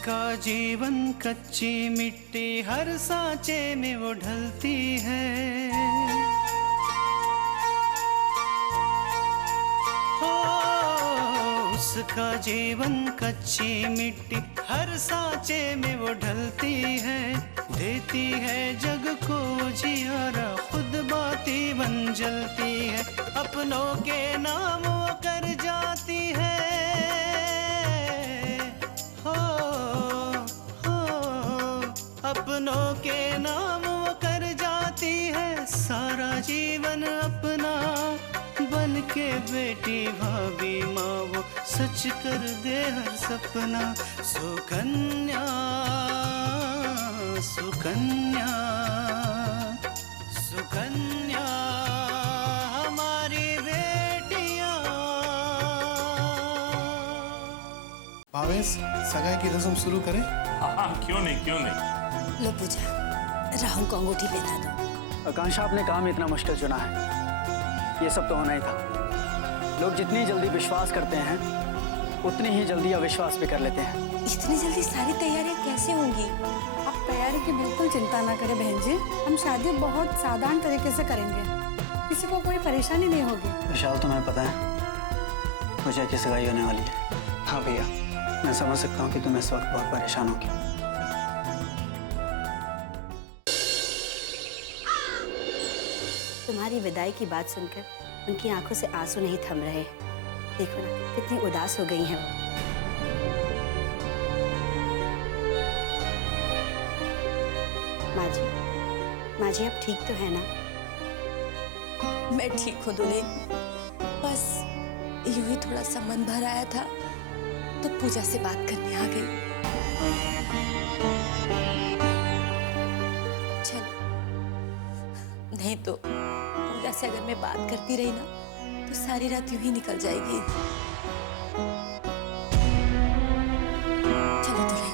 जिसका जीवन कच्ची मिट्टी हर सांचे में वो ढलती है, हो उसका जीवन कच्ची मिट्टी हर सांचे में वो ढलती है, देती है जग को जियारा खुद बाती बन जलती है, अपनों के नाम वो कर जाती है, हो अपनों के नाम वो कर जाती है, सारा जीवन अपना बन के बेटी भाभी माँ वो सच कर दे हर सपना। सुकन्या सुकन्या सुकन्या हमारी बेटियां। भावेश, सगाई की रस्म शुरू करें? हाँ, क्यों नहीं। लो पूजा, राहुल को अंगूठी पहना दो। आकांक्षा, आपने काम इतना मुश्किल चुना है, ये सब तो होना ही था। लोग जितनी जल्दी विश्वास करते हैं उतनी ही जल्दी अविश्वास भी कर लेते हैं। इतनी जल्दी सारी तैयारियां कैसे होंगी? आप तैयारी की बिल्कुल चिंता ना करें बहन जी, हम शादी बहुत साधारण तरीके से करेंगे, किसी को कोई परेशानी नहीं होगी। विशाल, तुम्हें पता है पूजा की सगाई होने वाली है। हाँ भैया, मैं समझ सकता हूँ कि तुम इस वक्त बहुत परेशान होगी। तुम्हारी विदाई की बात सुनकर उनकी आंखों से आंसू नहीं थम रहे। देखो ना कितनी उदास हो गई हैं वो। माँ जी आप ठीक तो है ना? मैं ठीक हूँ दुल्हन, बस यूं ही थोड़ा सा मन भर आया था तो पूजा से बात करने आ गई। चल, नहीं तो पूजा से अगर मैं बात करती रही ना तो सारी रात यूं ही निकल जाएगी। चलो दुल्हन।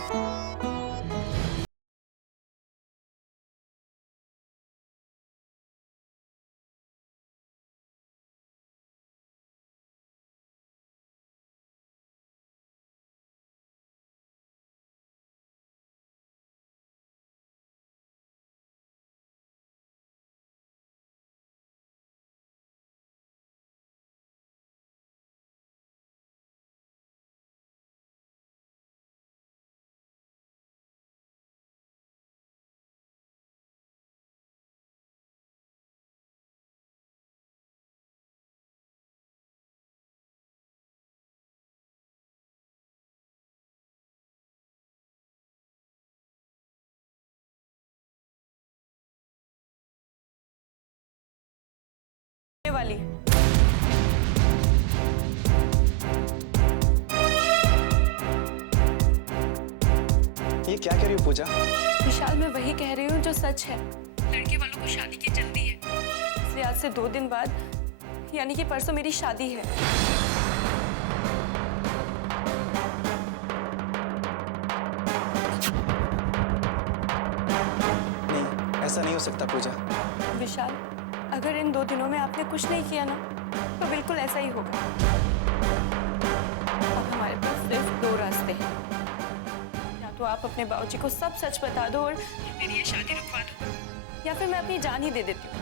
वाली ये क्या कह रही हो पूजा? विशाल, मैं वही कह रही हूँ जो सच है। लड़के वालों को शादी की जल्दी है, इसलिए आज से 2 दिन बाद यानी कि परसों मेरी शादी है। नहीं, ऐसा नहीं हो सकता पूजा। विशाल, अगर इन 2 दिनों में आपने कुछ नहीं किया ना तो बिल्कुल ऐसा ही होगा। अब हमारे पास सिर्फ 2 रास्ते हैं, या तो आप अपने बाबूजी को सब सच बता दो और मेरी ये शादी रुकवा दो, या फिर मैं अपनी जान ही दे देती हूँ।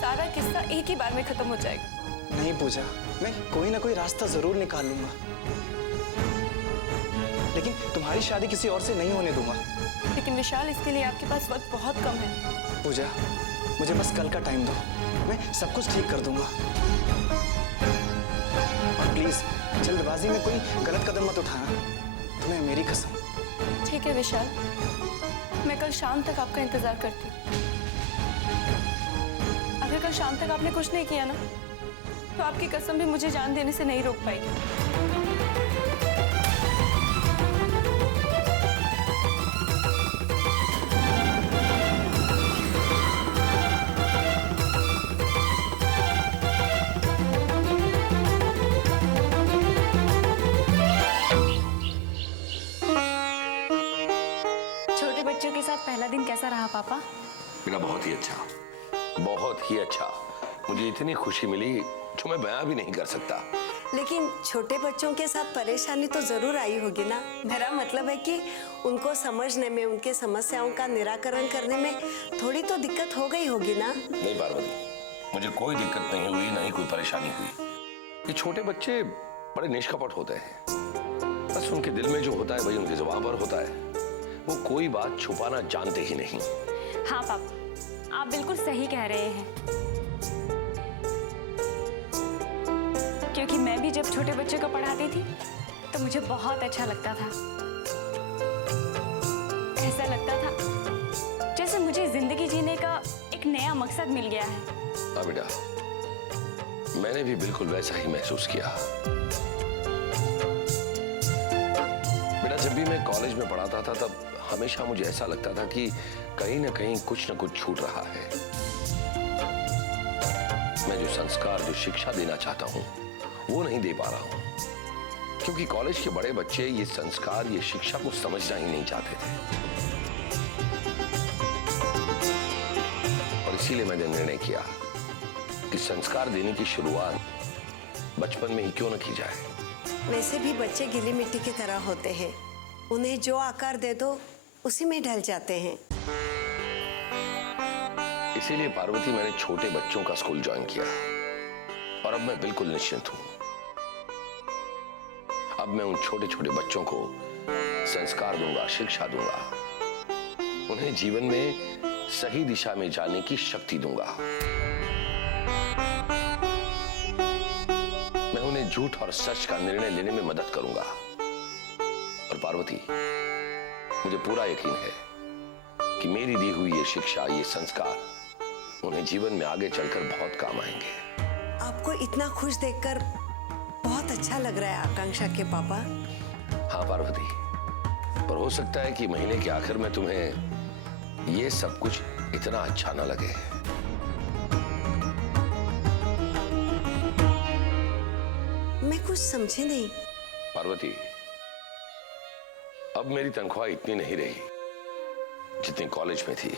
सारा किस्सा एक ही बार में खत्म हो जाएगा। नहीं पूजा, मैं कोई ना कोई रास्ता जरूर निकाल लूंगा, लेकिन तुम्हारी शादी किसी और से नहीं होने दूंगा। लेकिन विशाल, इसके लिए आपके पास वक्त बहुत कम है। पूजा, मुझे बस कल का टाइम दो, मैं सब कुछ ठीक कर दूंगा। और प्लीज जल्दबाजी में कोई गलत कदम मत उठाना, तुम्हें मेरी कसम। ठीक है विशाल, मैं कल शाम तक आपका इंतजार करती हूँ। अगर कल शाम तक आपने कुछ नहीं किया ना तो आपकी कसम भी मुझे जान देने से नहीं रोक पाएगी। बच्चों के साथ पहला दिन कैसा रहा पापा? मेरा बहुत ही अच्छा, बहुत ही अच्छा। मुझे इतनी खुशी मिली जो मैं बयां भी नहीं कर सकता। लेकिन छोटे बच्चों के साथ परेशानी तो जरूर आई होगी ना। मेरा मतलब है कि उनको समझने में, उनके समस्याओं का निराकरण करने में थोड़ी तो दिक्कत हो गई होगी ना। नहीं पार्वती, मुझे कोई दिक्कत नहीं हुई, ना ही कोई परेशानी हुई। ये छोटे बच्चे बड़े निष्कपट होते हैं, बस उनके दिल में जो होता है वही उनकी जुबान पर होता है। वो कोई बात छुपाना जानते ही नहीं। हाँ पापा, आप बिल्कुल सही कह रहे हैं। क्योंकि मैं भी जब छोटे बच्चों को पढ़ाती थी तो मुझे बहुत अच्छा लगता था। ऐसा लगता था जैसे मुझे जिंदगी जीने का एक नया मकसद मिल गया है। हाँ बेटा, मैंने भी बिल्कुल वैसा ही महसूस किया। बेटा, जब भी मैं कॉलेज में पढ़ाता था तब हमेशा मुझे ऐसा लगता था कि कहीं ना कहीं कुछ न कुछ छूट रहा है। मैं जो संस्कार, जो शिक्षा देना चाहता हूं वो नहीं दे पा रहा हूं, क्योंकि कॉलेज के बड़े बच्चे ये संस्कार, ये शिक्षा को समझना ही नहीं चाहते थे। और इसीलिए मैंने निर्णय किया कि संस्कार देने की शुरुआत बचपन में ही क्यों न की जाए। वैसे भी बच्चे गीली मिट्टी की तरह होते हैं, उन्हें जो आकार दे दो उसी में ढल जाते हैं। इसीलिए पार्वती, मैंने छोटे बच्चों का स्कूल ज्वाइन किया और अब मैं बिल्कुल निश्चिंत हूं। अब मैं उन छोटे छोटे बच्चों को संस्कार दूंगा, शिक्षा दूंगा, उन्हें जीवन में सही दिशा में जाने की शक्ति दूंगा। मैं उन्हें झूठ और सच का निर्णय लेने में मदद करूंगा। और पार्वती, मुझे पूरा यकीन है कि मेरी दी हुई ये शिक्षा, ये संस्कार उन्हें जीवन में आगे चलकर बहुत काम आएंगे। आपको इतना खुश देखकर बहुत अच्छा लग रहा है आकांक्षा के पापा। हाँ पार्वती, पर हो सकता है कि महीने के आखिर में तुम्हें ये सब कुछ इतना अच्छा ना लगे। मैं कुछ समझी नहीं। पार्वती, अब मेरी तनख्वाह इतनी नहीं रही जितनी कॉलेज में थी,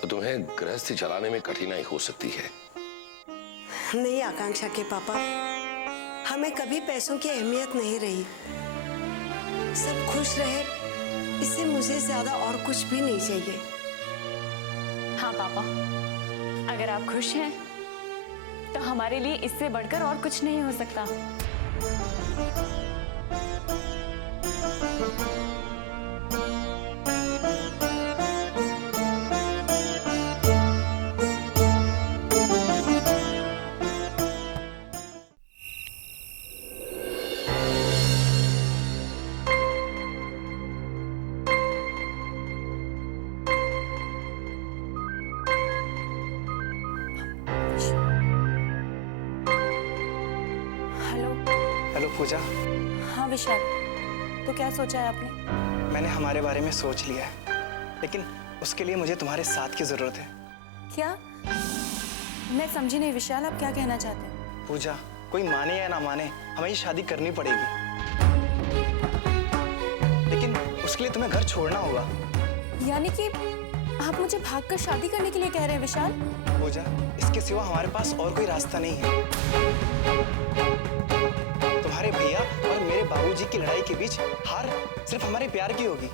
तो तुम्हें गृहस्थी चलाने में कठिनाई हो सकती है। नहीं आकांक्षा के पापा, हमें कभी पैसों की अहमियत नहीं रही। सब खुश रहे, इससे मुझे ज्यादा और कुछ भी नहीं चाहिए। हाँ पापा, अगर आप खुश हैं तो हमारे लिए इससे बढ़कर और कुछ नहीं हो सकता। हेलो पूजा। हाँ विशाल, तो क्या सोचा है आपने? मैंने हमारे बारे में सोच लिया है, लेकिन उसके लिए मुझे तुम्हारे साथ की जरूरत है। क्या? मैं समझी नहीं विशाल, आप क्या कहना चाहते हैं? पूजा, कोई माने या ना माने, हमें ये शादी करनी पड़ेगी, लेकिन उसके लिए तुम्हें घर छोड़ना होगा। यानी कि आप मुझे भागकर शादी करने के लिए कह रहे हैं विशाल? पूजा, इसके सिवा हमारे पास और कोई रास्ता नहीं है। तुम्हारे भैया और मेरे बाबूजी की लड़ाई के बीच हार सिर्फ हमारे प्यार की होगी,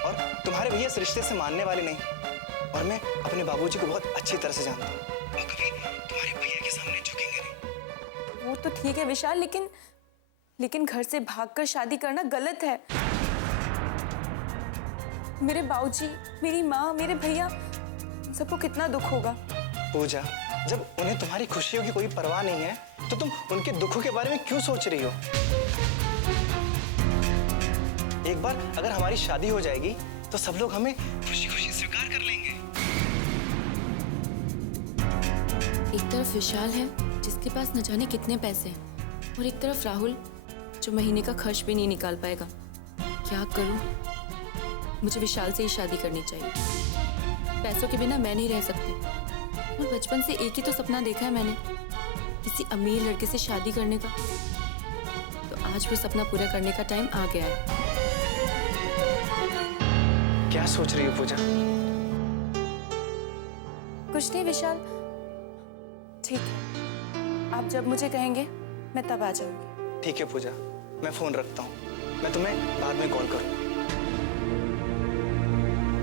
और तुम्हारे भैया इस रिश्ते से मानने वाले नहीं। और मैं अपने बाबूजी को बहुत अच्छी तरह से जानता हूँ, वो कभी तुम्हारे भैया के सामने झुकेंगे नहीं। वो तो ठीक है विशाल, लेकिन घर से भागकर शादी करना गलत है। मेरे बाबूजी, मेरी माँ, मेरे भैया, सबको कितना दुख होगा। पूजा, जब उन्हें तुम्हारी खुशियों की कोई परवाह नहीं है तो तुम उनके दुखों के बारे में क्यों सोच रही हो? एक बार अगर हमारी शादी हो जाएगी तो सब लोग हमें खुशी खुशी स्वीकार कर लेंगे। एक तरफ विशाल है जिसके पास न जाने कितने पैसे हैं, और एक तरफ राहुल जो महीने का खर्च भी नहीं निकाल पाएगा। क्या करूं? मुझे विशाल से ही शादी करनी चाहिए। पैसों के बिना मैं नहीं रह सकती, और बचपन से एक ही तो सपना देखा है मैंने, किसी अमीर लड़के से शादी करने का। तो आज वो सपना पूरा करने का टाइम आ गया है। क्या सोच रही हो पूजा? कुछ नहीं विशाल। ठीक है, आप जब मुझे कहेंगे मैं तब आ जाऊंगी। ठीक है पूजा, मैं फोन रखता हूँ। मैं तुम्हें बाद में कॉल करूँ।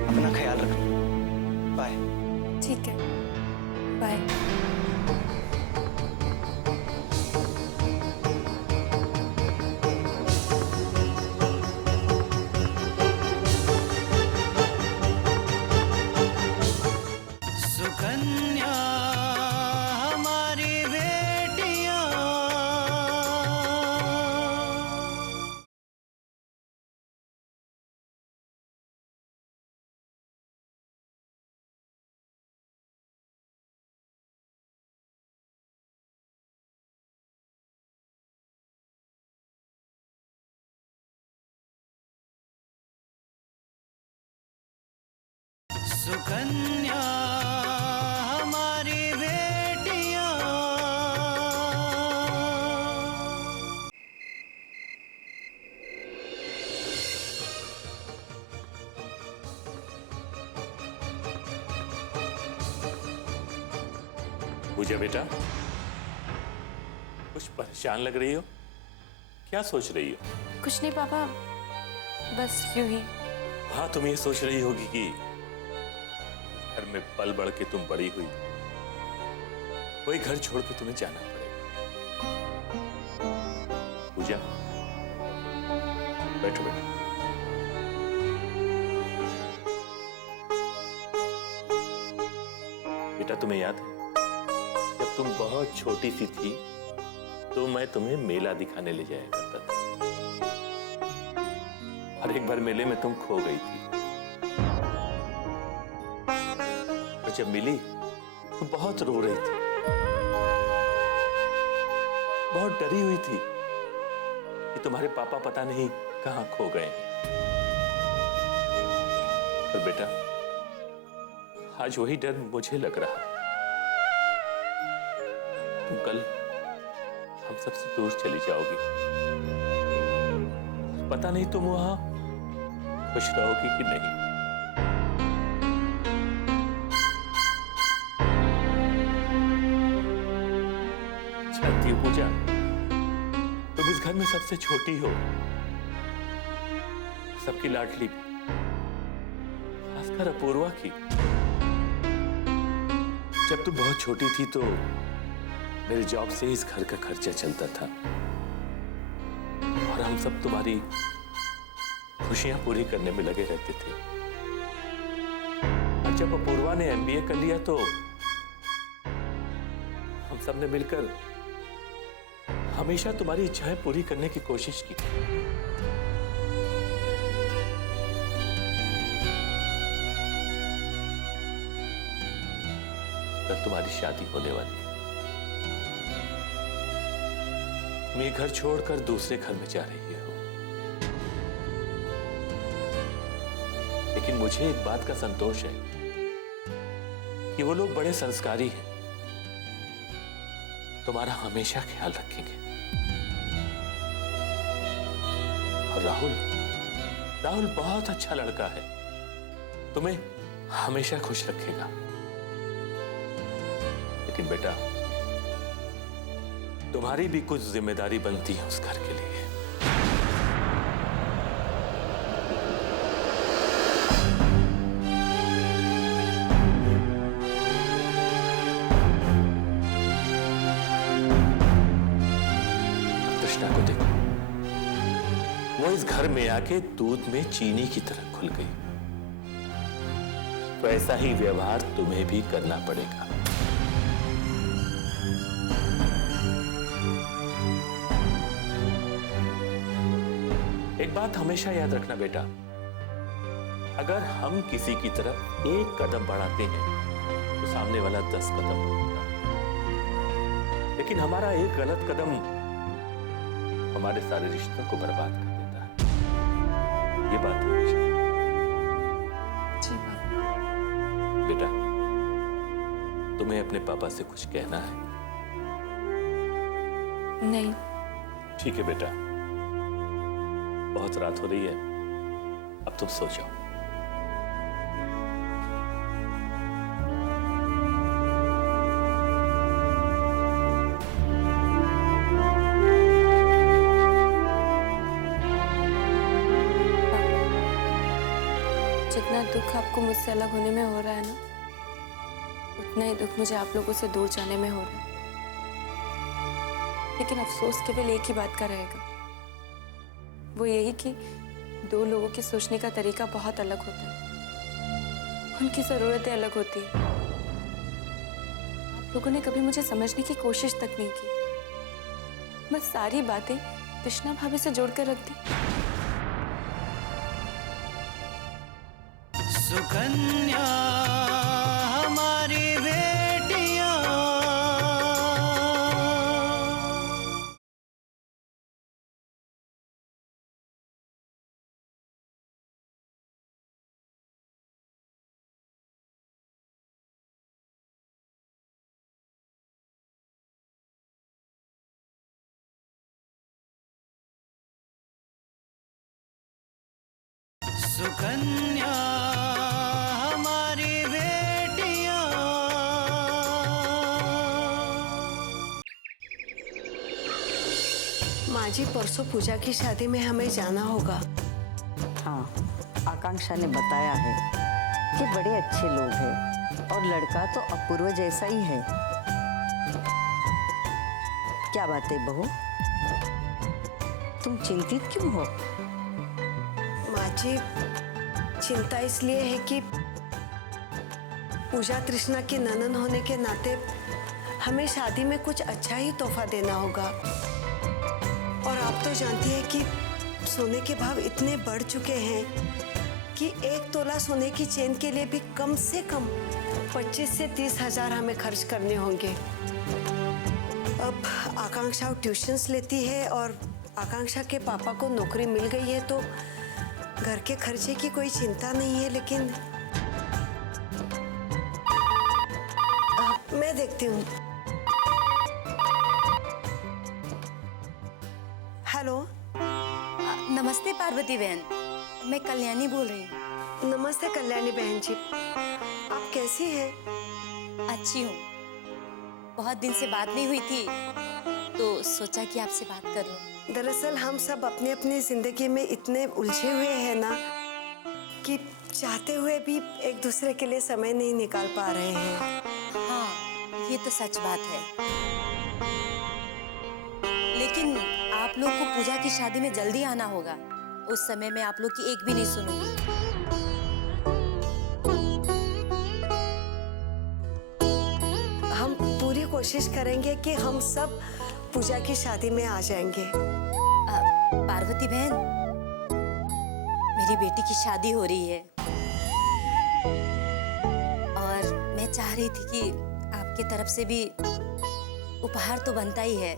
अपना ख्याल रखना। बाय। ठीक है, बाय। सुकन्या हमारी बेटियां। सुकन्या हमारी बेटियां। पूजा बेटा, कुछ परेशान लग रही हो, क्या सोच रही हो? कुछ नहीं पापा, बस यूं ही। हाँ, तुम ये सोच रही होगी कि घर में पल बढ़ के तुम बड़ी हुई, वही घर छोड़ के तुम्हें जाना पड़ेगा। पूजा, बैठो बेटा। बेटा, तुम्हें याद है जब तुम बहुत छोटी सी थी तो मैं तुम्हें मेला दिखाने ले जाया करता था, और एक बार मेले में तुम खो गई थी। और जब मिली तो बहुत रो रही थी, बहुत डरी हुई थी कि तुम्हारे पापा पता नहीं कहां खो गए। और बेटा, आज वही डर मुझे लग रहा है। तुम कल हम सबसे दूर चली जाओगी, पता नहीं तुम वहां खुश रहोगी कि नहीं। जानती हो पूजा, तुम इस घर में सबसे छोटी हो, सबकी लाडली, खासकर अपूर्वा की। जब तुम बहुत छोटी थी तो मेरे जॉब से इस घर का खर्चा चलता था, और हम सब तुम्हारी खुशियां पूरी करने में लगे रहते थे। और जब अपूर्वा ने एमबीए कर लिया तो हम सब ने मिलकर हमेशा तुम्हारी इच्छाएं पूरी करने की कोशिश की। कल तुम्हारी शादी होने वाली है। तुम ये घर छोड़कर दूसरे घर में जा रही हो, लेकिन मुझे एक बात का संतोष है कि वो लोग बड़े संस्कारी हैं, तुम्हारा हमेशा ख्याल रखेंगे। और राहुल बहुत अच्छा लड़का है, तुम्हें हमेशा खुश रखेगा। लेकिन बेटा, तुम्हारी भी कुछ जिम्मेदारी बनती है उस घर के लिए। कृष्णा को देखो, वो इस घर में आके दूध में चीनी की तरह घुल गई। वैसा ही व्यवहार तुम्हें भी करना पड़ेगा। एक बात हमेशा याद रखना बेटा, अगर हम किसी की तरफ एक कदम बढ़ाते हैं तो सामने वाला 10 कदम बढ़ाता है, लेकिन हमारा एक गलत कदम हमारे सारे रिश्तों को बर्बाद कर देता है। ये बात हमेशा। जी बेटा, तुम्हें अपने पापा से कुछ कहना है? नहीं। ठीक है बेटा, बहुत रात हो रही है, अब तुम सो जाओ। जितना दुख आपको मुझसे अलग होने में हो रहा है ना, उतना ही दुख मुझे आप लोगों से दूर जाने में हो रहा है। लेकिन अफसोस केवल एक ही बात का रहेगा, वो यही कि दो लोगों के सोचने का तरीका बहुत अलग होता है, उनकी जरूरतें अलग होती है। आप लोगों ने कभी मुझे समझने की कोशिश तक नहीं की, बस सारी बातें कृष्णा भाभी से जोड़कर रख दी। सुकन्या हमारी बेटियां, सुकन्या हमारी बेटियां। माँ जी, परसों पूजा की शादी में हमें जाना होगा। हाँ, आकांक्षा ने बताया है कि बड़े अच्छे लोग हैं और लड़का तो अपूर्व जैसा ही है। क्या बात है बहू, तुम चिंतित क्यों हो? माँ जी, चिंता इसलिए है कि पूजा तृष्णा की ननद होने के नाते हमें शादी में कुछ अच्छा ही तोहफा देना होगा। और आप तो जानती है कि सोने के भाव इतने बढ़ चुके हैं कि 1 तोला सोने की चेन के लिए भी कम से कम 25 से 30 हजार हमें खर्च करने होंगे। अब आकांक्षा ट्यूशन्स लेती है और आकांक्षा के पापा को नौकरी मिल गई है, तो घर के खर्चे की कोई चिंता नहीं है। लेकिन मैं देखती हूँ। हेलो। नमस्ते पार्वती बहन, मैं कल्याणी बोल रही हूँ। नमस्ते कल्याणी बहन जी, आप कैसी हैं? अच्छी हूँ। बहुत दिन से बात नहीं हुई थी तो सोचा कि आपसे बात कर लूँ। दरअसल हम सब अपनी अपनी जिंदगी में इतने उलझे हुए हैं ना कि चाहते हुए भी एक दूसरे के लिए समय नहीं निकाल पा रहे हैं। हाँ, ये तो सच बात है। लेकिन आप लोग को पूजा की शादी में जल्दी आना होगा। उस समय में आप लोग की एक भी नहीं सुनूंगी। हम पूरी कोशिश करेंगे कि हम सब पूजा की शादी में आ जाएंगे। पार्वती बहन, मेरी बेटी की शादी हो रही है और मैं चाह रही थी कि आपके तरफ से भी उपहार तो बनता ही है।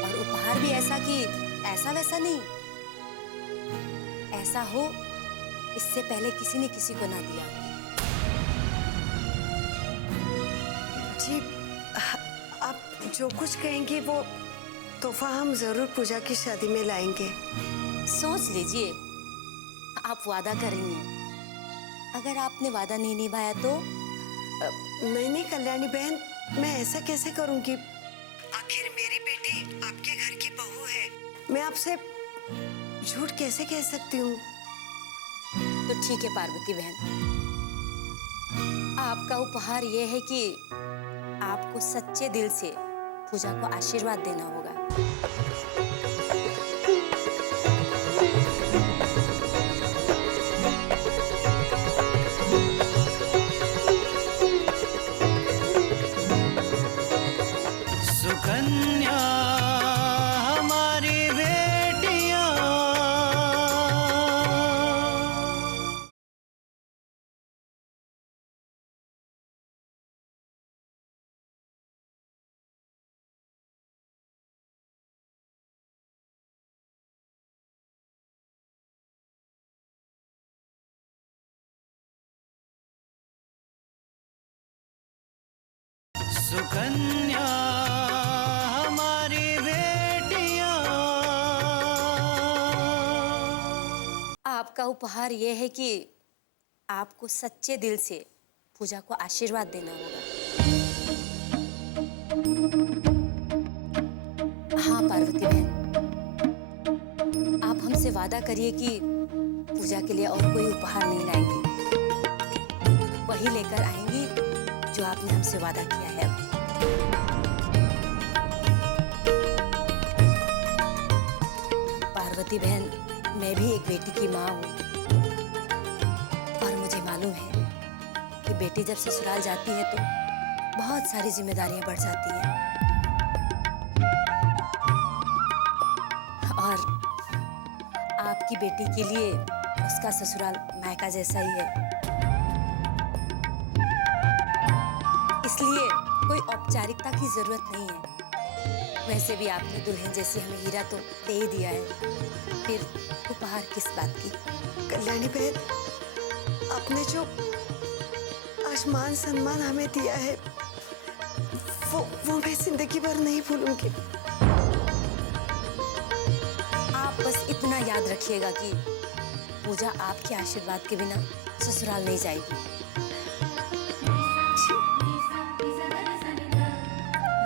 और उपहार भी ऐसा कि ऐसा वैसा नहीं, ऐसा हो इससे पहले किसी ने किसी को ना दिया। जी, आप जो कुछ कहेंगी वो तोहफा हम जरूर पूजा की शादी में लाएंगे। सोच लीजिए, आप वादा कर रही हैं। अगर आपने वादा नहीं निभाया तो? नहीं नहीं कल्याणी बहन, मैं ऐसा कैसे करूंगी? आखिर मेरी बेटी आपके घर की बहू है, मैं आपसे झूठ कैसे कह सकती हूँ? तो ठीक है पार्वती बहन, आपका उपहार ये है कि आपको सच्चे दिल से पूजा को आशीर्वाद देना होगा। सुकन्या हमारी बेटियां, सुकन्या हमारी बेटियां। आपका उपहार ये है कि आपको सच्चे दिल से पूजा को आशीर्वाद देना होगा। हाँ पार्वती बहन, हमसे वादा करिए कि पूजा के लिए और कोई उपहार नहीं लाएंगे, वही लेकर आएंगी जो आपने हमसे वादा किया है अभी। पार्वती बहन, मैं भी एक बेटी की माँ हूँ और मुझे मालूम है कि बेटी जब ससुराल जाती है तो बहुत सारी जिम्मेदारियां बढ़ जाती हैं और आपकी बेटी के लिए उसका ससुराल मायका जैसा ही है, इसलिए कोई औपचारिकता की जरूरत नहीं है। वैसे भी आपने दुल्हन जैसी हमें हीरा तो दे ही दिया है, फिर उपहार किस बात की। कल्याणी बहन, आपने जो आज मान सम्मान हमें दिया है वो मैं जिंदगी भर नहीं भूलूंगी। आप बस इतना याद रखिएगा कि पूजा आपके आशीर्वाद के बिना ससुराल नहीं जाएगी।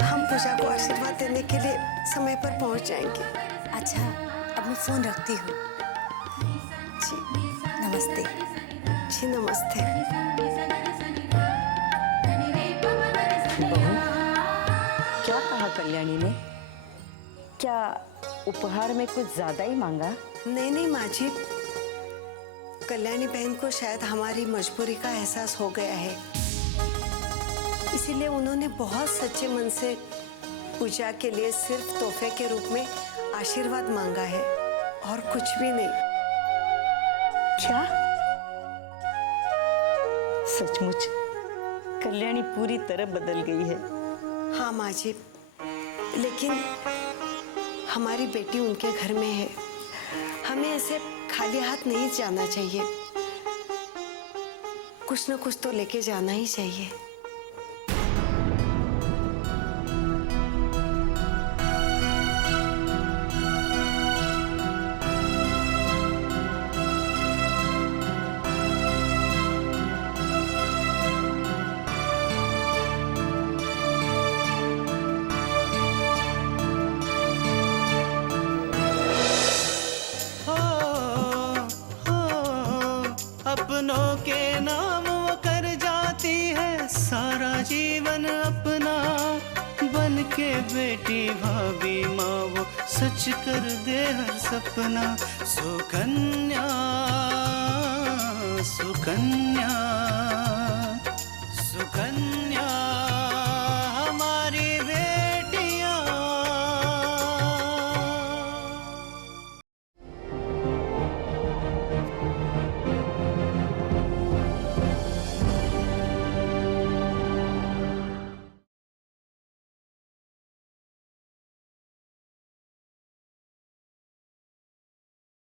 हम पूजा को आशीर्वाद देने के लिए समय पर पहुंच जाएंगे। अच्छा, अब मैं फोन रखती हूँ। जी नमस्ते। जी नमस्ते। बहू, क्या कहा कल्याणी ने? क्या उपहार में कुछ ज्यादा ही मांगा? नहीं माँ जी, कल्याणी बहन को शायद हमारी मजबूरी का एहसास हो गया है, इसीलिए उन्होंने बहुत सच्चे मन से पूजा के लिए सिर्फ तोहफे के रूप में आशीर्वाद मांगा है और कुछ भी नहीं। क्या? सचमुच कल्याणी पूरी तरह बदल गई है। हाँ माँ जी, लेकिन हमारी बेटी उनके घर में है, हमें ऐसे खाली हाथ नहीं जाना चाहिए, कुछ न कुछ तो लेके जाना ही चाहिए। अपनों के नाम वो कर जाती है सारा जीवन अपना, बन के बेटी भाभी माँ वो सच कर दे हर सपना। सुकन्या सुकन्या